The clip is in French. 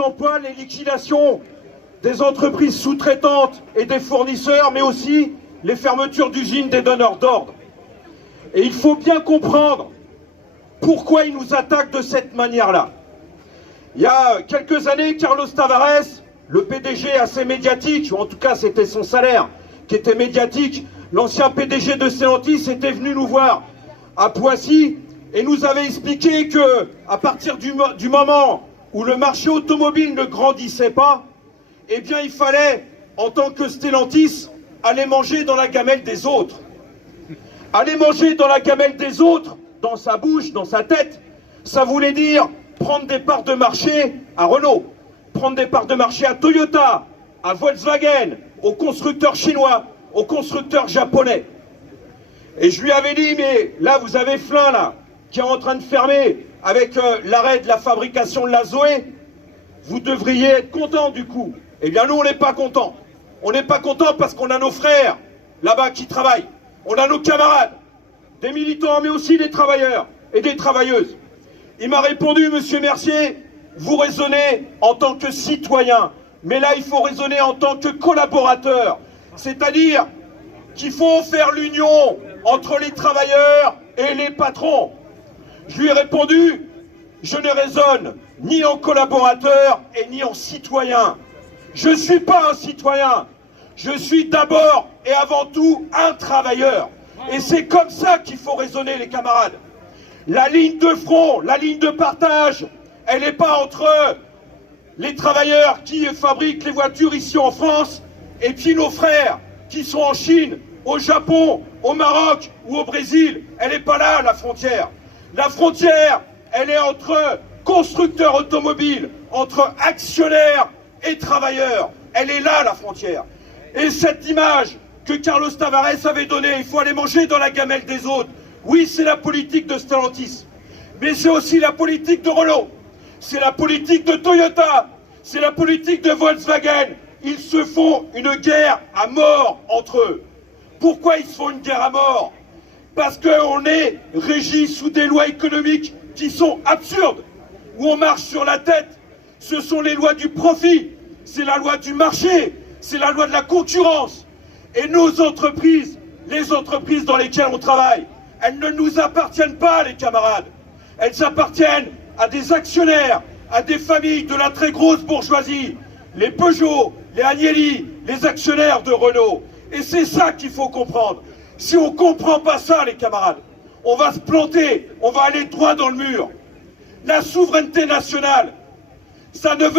emplois, les liquidations des entreprises sous-traitantes et des fournisseurs, mais aussi les fermetures d'usines des donneurs d'ordre. Et il faut bien comprendre pourquoi ils nous attaquent de cette manière-là. Il y a quelques années, Carlos Tavares, le PDG assez médiatique, ou en tout cas c'était son salaire qui était médiatique, l'ancien PDG de Stellantis était venu nous voir à Poissy et nous avait expliqué que à partir du moment où le marché automobile ne grandissait pas, eh bien il fallait, en tant que Stellantis, aller manger dans la gamelle des autres. Aller manger dans la gamelle des autres, dans sa bouche, dans sa tête, ça voulait dire prendre des parts de marché à Renault, prendre des parts de marché à Toyota, à Volkswagen, aux constructeurs chinois, aux constructeurs japonais. Et je lui avais dit, mais là vous avez Flin là, qui est en train de fermer avec l'arrêt de la fabrication de la Zoé, vous devriez être content du coup. Eh bien nous on n'est pas contents. On n'est pas contents parce qu'on a nos frères là-bas qui travaillent. On a nos camarades, des militants mais aussi des travailleurs et des travailleuses. Il m'a répondu, Monsieur Mercier, vous raisonnez en tant que citoyen, mais là il faut raisonner en tant que collaborateur. C'est-à-dire qu'il faut faire l'union entre les travailleurs et les patrons. Je lui ai répondu, je ne raisonne ni en collaborateur et ni en citoyen. Je ne suis pas un citoyen, je suis d'abord et avant tout un travailleur. Et c'est comme ça qu'il faut raisonner, les camarades. La ligne de front, la ligne de partage, elle n'est pas entre les travailleurs qui fabriquent les voitures ici en France et puis nos frères qui sont en Chine, au Japon, au Maroc ou au Brésil. Elle n'est pas là, la frontière. La frontière, elle est entre constructeurs automobiles, entre actionnaires et travailleurs. Elle est là, la frontière. Et cette image que Carlos Tavares avait donnée, il faut aller manger dans la gamelle des autres. Oui, c'est la politique de Stellantis, mais c'est aussi la politique de Renault, c'est la politique de Toyota, c'est la politique de Volkswagen. Ils se font une guerre à mort entre eux. Pourquoi ils se font une guerre à mort? Parce qu'on est régi sous des lois économiques qui sont absurdes, où on marche sur la tête. Ce sont les lois du profit, c'est la loi du marché, c'est la loi de la concurrence. Et nos entreprises, les entreprises dans lesquelles on travaille, elles ne nous appartiennent pas, les camarades. Elles appartiennent à des actionnaires, à des familles de la très grosse bourgeoisie, les Peugeot, les Agnelli, les actionnaires de Renault. Et c'est ça qu'il faut comprendre. Si on ne comprend pas ça, les camarades, on va se planter, on va aller droit dans le mur. La souveraineté nationale, ça ne veut